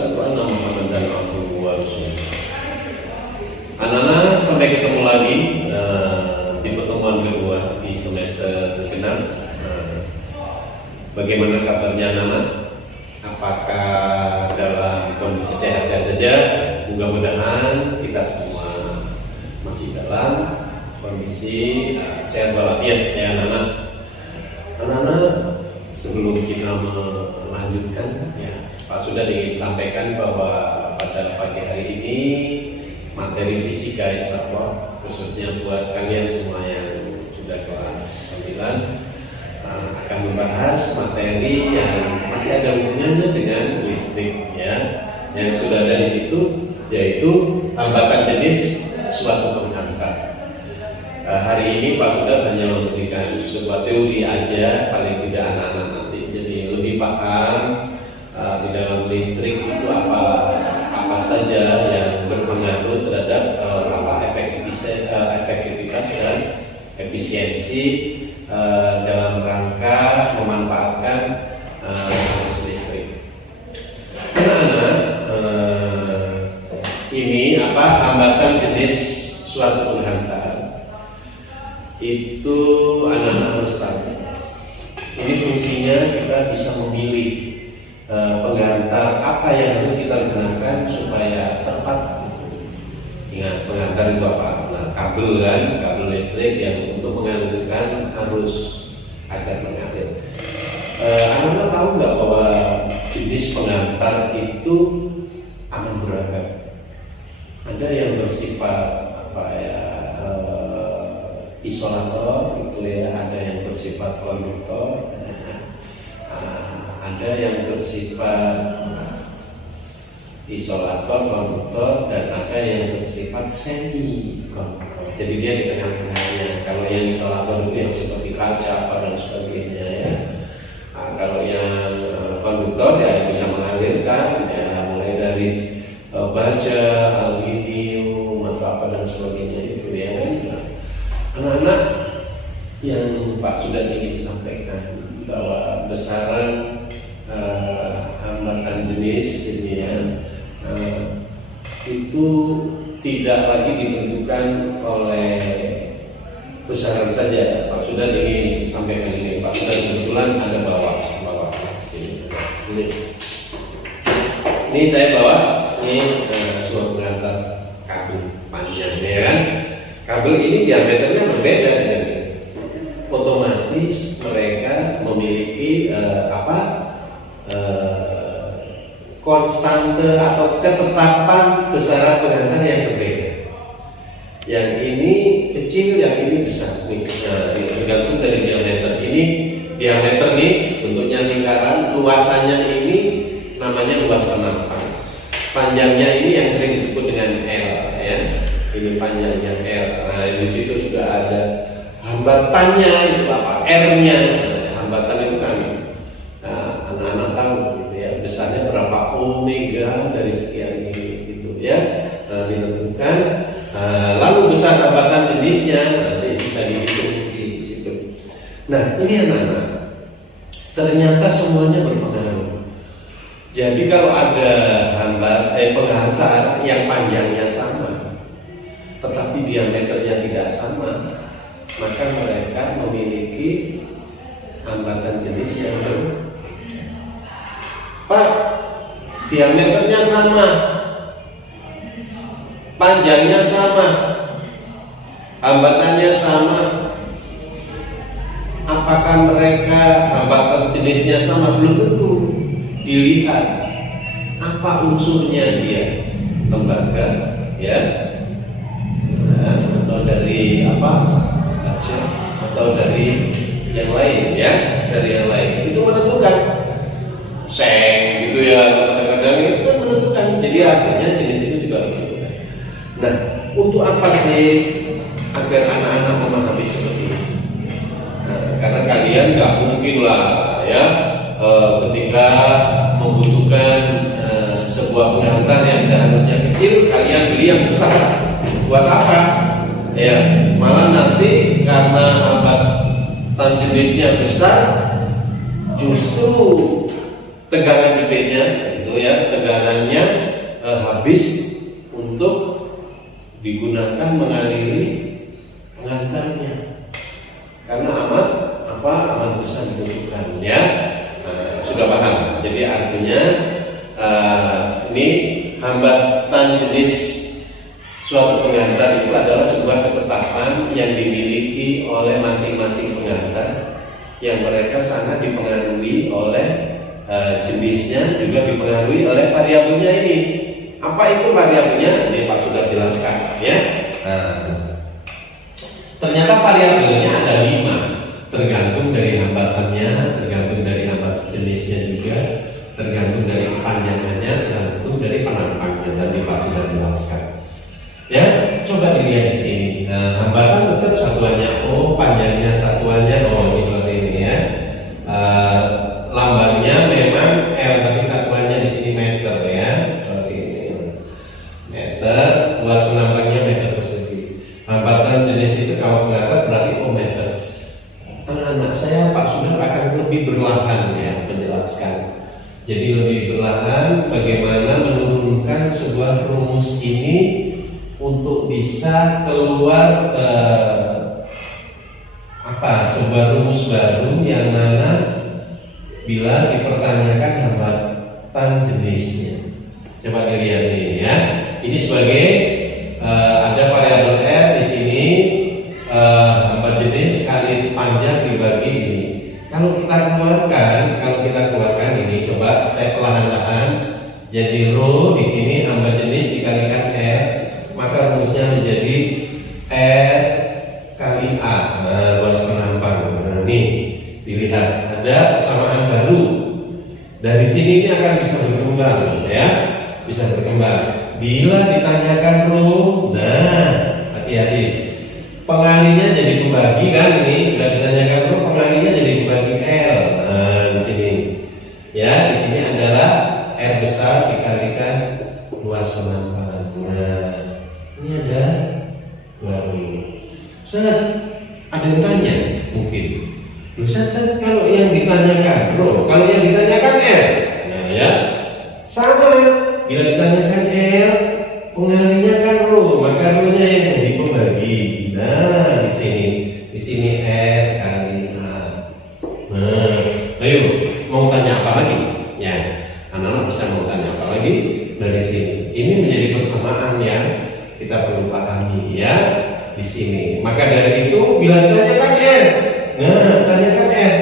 Asyhadu anna Muhammadan abduhu wa rasuluh. Anak-anak, sampai ketemu lagi di pertemuan kedua di semester genap. Bagaimana kabarnya anak-anak? Apakah dalam kondisi sehat-sehat saja? Mudah-mudahan kita semua masih dalam kondisi sehat walafiat ya anak-anak. Anak-anak, sebelum kita melanjutkan ya, Pak sudah ingin sampaikan bahwa pada pagi hari ini materi fisika insya Allah khususnya buat kalian semua yang sudah kelas 9 akan membahas materi yang masih ada hubungannya dengan listrik ya, yang sudah ada di situ, yaitu hambatan jenis suatu penghantar. Hari ini Pak sudah hanya memberikan sebuah teori aja, paling tidak anak-anak nanti jadi lebih paham di dalam listrik itu apa saja yang berpengaruh terhadap efektivitas dan efisiensi dalam rangka memanfaatkan arus listrik. Anak-anak, ini hambatan jenis suatu penghantar itu anak-anak harus tahu. Ini fungsinya kita bisa memilih penghantar apa yang harus kita gunakan supaya tepat. Ingat, penghantar itu apa? Nah, kabel kan, kabel listrik yang untuk mengalirkan arus agar mengalir. Anak-anak tahu nggak bahwa jenis penghantar itu akan beragam. Ada yang bersifat isolator, itu ya, ada yang bersifat konduktor, ada yang bersifat isolator, konduktor, dan ada yang bersifat semi konduktor. Jadi dia di tengah-tengahnya. Kalau yang isolator itu yang seperti kaca dan sebagainya ya. Kalau yang konduktor ya bisa mengalirkan ya, mulai dari baja, aluminium atau apa dan sebagainya itu ya. Anak-anak, yang Pak sudah ingin sampaikan bahwa besaran hambatan jenis ini ya, itu tidak lagi ditentukan oleh besaran saja. Pak sudah ingin sampaikan ini. Pak sudah kebetulan ada bawa sini. Ini saya bawa ini sebuah penghantar kabel panjang ya kan. Kabel ini diameternya berbeda dengan ini. Otomatis mereka memiliki konstante atau ketetapan besaran penghantar yang berbeda. Yang ini kecil, yang ini besar. Tergantung dari diameter. Ini diameter nih bentuknya lingkaran, luasannya ini namanya luas penampang. Panjangnya ini yang sering disebut dengan L ya. Ini panjangnya R. Nah, di situ juga ada hambatannya itu apa? R-nya. Hambatan itu kan anak-anak tahu gitu ya. Besarnya berapa omega dari sekian ini gitu ya. Ditentukan. Lalu besar hambatan jenisnya nanti bisa dihitung di situ. Nah, ini anak-anak. Ternyata semuanya berpengaruh. Jadi kalau ada penghantar yang panjangnya sama tetapi diameternya tidak sama, maka mereka memiliki hambatan jenis yang berbeda. Pak, diameternya sama, panjangnya sama, hambatannya sama. Apakah mereka hambatan jenisnya sama? Belum tentu. Dilihat apa unsurnya dia, tembaga, ya, atau dari kaca, atau dari yang lain, ya, dari yang lain. Itu menentukan. Seng gitu ya, kadang-kadang itu kan menentukan. Jadi artinya jenis itu juga menentukan. Nah, untuk apa sih agar anak-anak memahami seperti ini? Karena kalian nggak mungkin lah ya ketika membutuhkan sebuah penghantar yang seharusnya kecil, kalian beli yang besar. Buat apa? Ya, malah nanti karena hambatan jenisnya besar, justru tegangan jepitnya itu itu ya, teganannya habis untuk digunakan mengaliri pengantarnya, karena amat besar dibutuhkan ya. Sudah paham? Jadi artinya ini hambatan jenis suatu pengantar itu adalah sebuah ketetapan yang dimiliki oleh masing-masing pengantar, yang mereka sangat dipengaruhi oleh jenisnya, juga dipengaruhi oleh variabelnya ini. Apa itu variabelnya? Ini Pak sudah jelaskan ya. Ternyata variabelnya ada 5, tergantung dari hambatannya, tergantung dari hambat jenisnya juga, tergantung dari kepanjangannya, tergantung dari penampaknya. Tadi Pak sudah jelaskan. Ya, coba dilihat di sini. Nah, hambatan tetap satuannya O, panjangnya satuannya O, ini ya. Lambangnya memang L, tapi satuannya di sini meter ya, seperti ini. Meter, luas penampaknya meter persegi. Hambatan jenis itu kalau kelihatan berarti O meter. Anak-anak saya Pak Sudar akan lebih berlahan ya menjelaskan. Jadi lebih berlahan bagaimana menurunkan sebuah rumus ini untuk bisa keluar sebuah rumus baru yang mana bila dipertanyakan hambatan jenisnya. Coba dilihat ini ya. Ini sebagai ada variabel R di sini, hambat jenis kali panjang dibagi ini. Kalau kita keluarkan ini, coba saya perlahan-lahan. Jadi rho di sini hambat jenis dikalikan R, maka rumusnya menjadi R kali A. Nah, luas penampang. Nah, nih dilihat ada persamaan baru. Dari sini ini akan bisa berkembang ya, bisa berkembang. Bila ditanyakan rho, nah hati-hati. Pengalinya jadi pembagi kan ini. Bila ditanyakan rho, pengalinya jadi pembagi L. Nah, di sini. Ya, di sini adalah R besar dikalikan luas penampang. Nah, ini ada baru. Ustaz, ada yang tanya mungkin. Ustaz, kalau yang ditanyakan rho, kalau yang ditanyakan R, nah ya sama. Bila ditanyakan R, pengalinya kan rho, maka rho-nya yang jadi pembagi. Nah, di sini R kali A. Nah, ayo mau tanya apa lagi? Ya, anak-anak bisa mau tanya apa lagi dari sini? Ini menjadi persamaan yang kita perlu pahami ya di sini. Maka dari itu bila ditanyakan R, nah tanyakan R,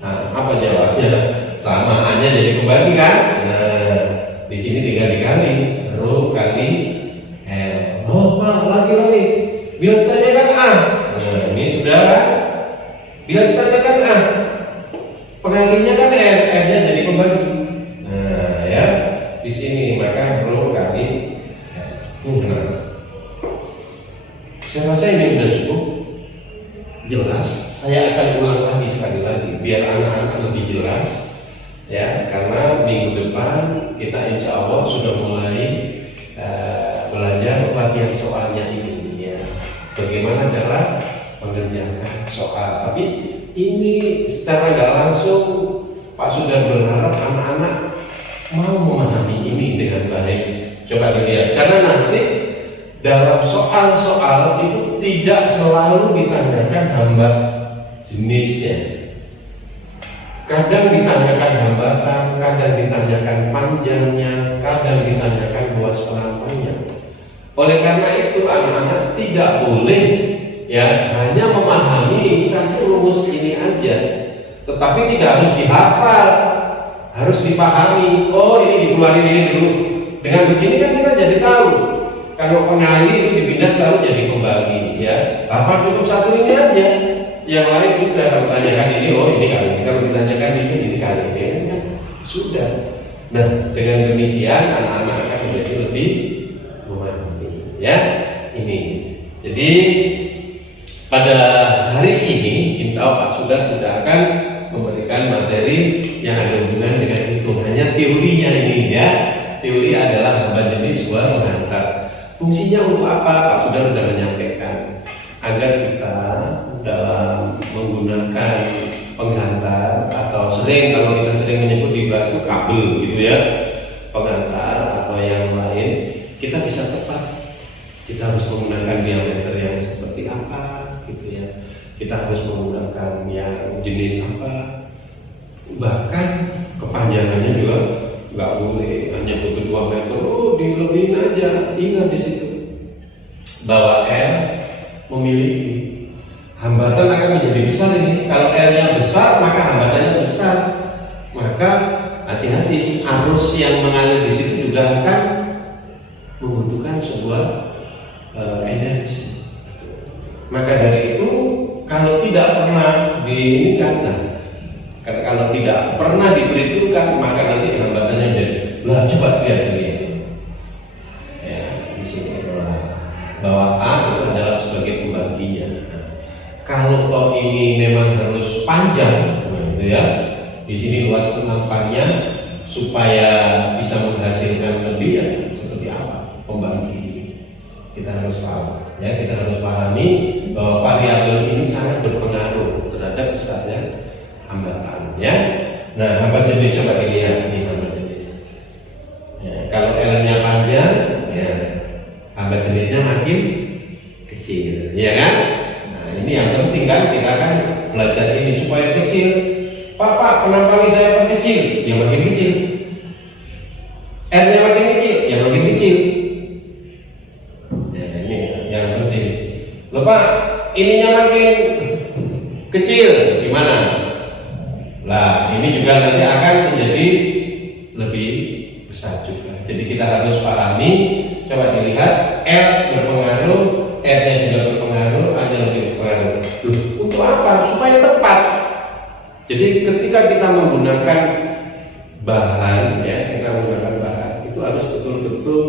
nah apa jawabnya? Sama, hanya jadi pembagi kan? Nah, di sini tinggal dikali rho kali R. Oh, Pak, lagi. Bila ditanyakan A, nah ini sudah kan? Bila ditanyakan A, pengalinya kan R, R-nya jadi pembagi. Nah, ya di sini maka rho kali R. Benar. Saya rasa ini sudah cukup jelas. Saya akan ulang lagi sekali lagi biar anak-anak lebih jelas ya, karena minggu depan kita insya Allah sudah mulai belajar latihan soalnya ini ya, bagaimana cara mengerjakan soal. Tapi ini secara nggak langsung Pak sudah berharap anak-anak mau memahami ini dengan baik. Coba dilihat, karena nanti dalam soal-soal itu tidak selalu ditanyakan hambat jenisnya. Kadang ditanyakan hambatan, kadang ditanyakan panjangnya, kadang ditanyakan luas penampaknya. Oleh karena itu anak-anak tidak boleh ya hanya memahami satu rumus ini aja, tetapi tidak harus dihafal, harus dipahami. Oh, ini dikeluarin ini dulu. Dengan begini kan kita jadi tahu. Kalau pengali itu dipindah selalu jadi pembagi ya. Apa cukup satu ini aja? Yang lain sudah kalau tanyakan ini, oh ini kali ini. Kalau ditanyakan ini kali ini kan sudah. Nah, dengan demikian anak-anak akan menjadi lebih memahami ya ini. Jadi pada hari ini insya Allah Pak sudah tidak akan memberikan materi yang ada hubungan dengan itu, hanya teorinya ini ya. Teori adalah hambat jenis sebuah pengantar. Fungsinya untuk apa? Pak Sudar sudah menyampaikan agar kita dalam menggunakan penghantar atau sering, kalau kita sering menyebut di batu kabel gitu ya, kita harus menggunakan diameter yang seperti apa gitu ya, kita harus menggunakan yang jenis apa, bahkan kepanjangannya juga nggak boleh hanya butuh 2 meter, dilebihin aja. Ingat di situ bahwa L memiliki hambatan akan menjadi besar ini. Kalau L-nya besar maka hambatannya besar, maka hati-hati, arus yang mengalir di situ juga akan membutuhkan sebuah energi. Maka dari itu kalau tidak pernah kalau tidak pernah diperhitungkan, maka nanti hambatannya jadi coba lihat ini ya, di sini bahwa A itu adalah sebagai pembaginya. Kalau toh ini memang harus panjang gitu ya, di sini luas penampaknya supaya bisa menghasilkan lebih, ya seperti apa pembagi, kita harus tahu ya, kita harus pahami bahwa variabel ini sangat berpengaruh terhadap besarnya hambatan ya. Nah, hambat jenis coba dilihat nih, hambat jenis ya, kalau L-nya panjang ya hambat jenisnya makin kecil ya kan. Nah, ini yang penting kan, kita kan belajar ini supaya kecil. Pak, penampangi saya perkecil, yang makin kecil. R-nya makin kecil, yang makin kecil. Ya, ini yang penting. Loh Pak, ininya makin kecil, gimana? Lah, ini juga nanti akan menjadi lebih besar juga. Jadi kita harus pahami, coba dilihat, R berpengaruh, R-nya juga berpengaruh, A-nya lebih berpengaruh. Untuk apa? Supaya tepat. Jadi ketika kita menggunakan bahan, ya, itu harus betul-betul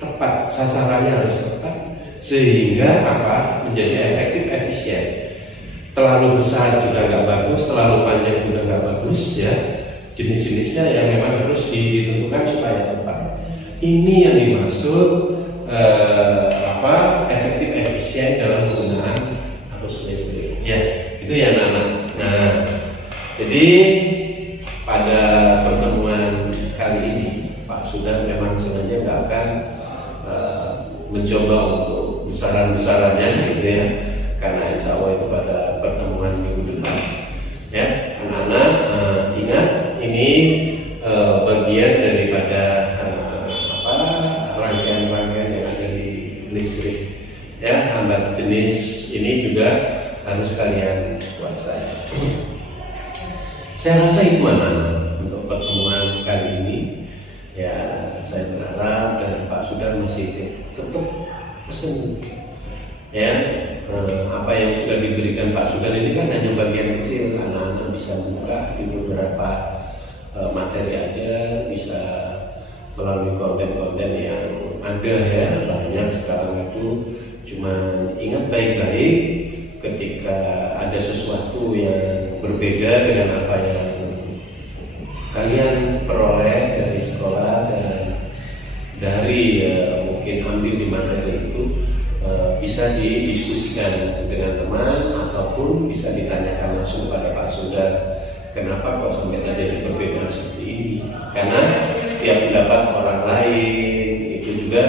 tepat, sasarannya harus tepat, sehingga apa? Menjadi efektif, efisien. Terlalu besar juga nggak bagus, terlalu panjang juga nggak bagus ya. Jenis-jenisnya yang memang harus ditentukan supaya tepat. Ini yang dimaksud efektif, efisien dalam penggunaan arus listrik. Ya, itu ya anak-anak. Nah, jadi pada pertemuan kali ini Pak Sudar memang sengaja nggak akan mencoba untuk besaran-besarannya gitu ya, karena insya Allah itu pada pertemuan minggu depan ya. Anak-anak ingat ini bagian daripada rangkaian-rangkaian yang ada di listrik ya. Hambat jenis ini juga harus kalian kuasai. Saya rasa itu anak-anak untuk pertemuan kali ini ya. Saya berharap dan Pak Sudar masih tetap pesen ya, apa yang sudah diberikan Pak Sudar ini kan hanya bagian kecil. Anak-anak bisa buka di beberapa materi aja, bisa melalui konten-konten yang ada ya, banyak sekarang itu. Cuma ingat baik-baik ketika ada sesuatu yang berbeda dengan apa yang kalian peroleh dari sekolah dan dari mungkin ambil di materi itu, bisa didiskusikan dengan teman ataupun bisa ditanyakan langsung pada Pak Sudar, kenapa kok sampai terjadi perbedaan seperti ini. Karena tiap pendapat orang lain itu juga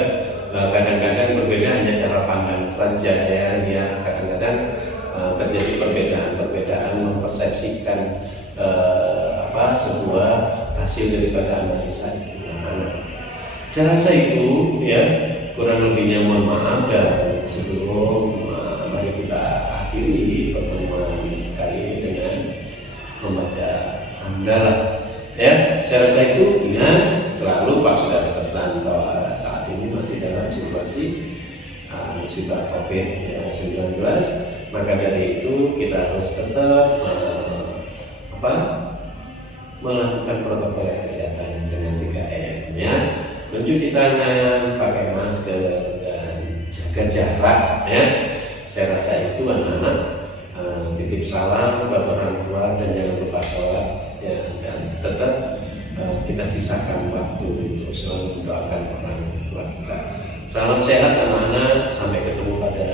kadang-kadang berbeda, hanya cara pandang saja ya. Kadang-kadang terjadi perbedaan mempersepsikan sebuah hasil daripada analisa itu. Saya rasa itu ya, kurang lebihnya mohon maaf, dan sebelum mari kita akhiri pertemuan kali ini dengan membaca hamdalah ya. Saya rasa itu ingat selalu Pak sudah pesan bahwa saat ini masih dalam situasi musibah COVID-19, maka dari itu kita harus tetap melakukan protokol kesehatan dengan 3M ya. Mencuci tangan, pakai masker, dan jaga jarak ya. Saya rasa itu anak-anak. Titip salam buat orang tua dan jangan lupa sholat ya, dan tetap kita sisakan waktu untuk selalu mendoakan orang tua kita. Salam sehat anak-anak, sampai ketemu pada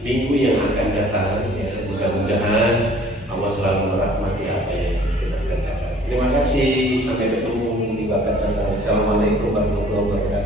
minggu yang akan datang ya. Mudah-mudahan Allah selalu merahmati apa yang kita kerjakan. Terima kasih, sampai ketemu di waktu datang. Assalamualaikum warahmatullahi wabarakatuh.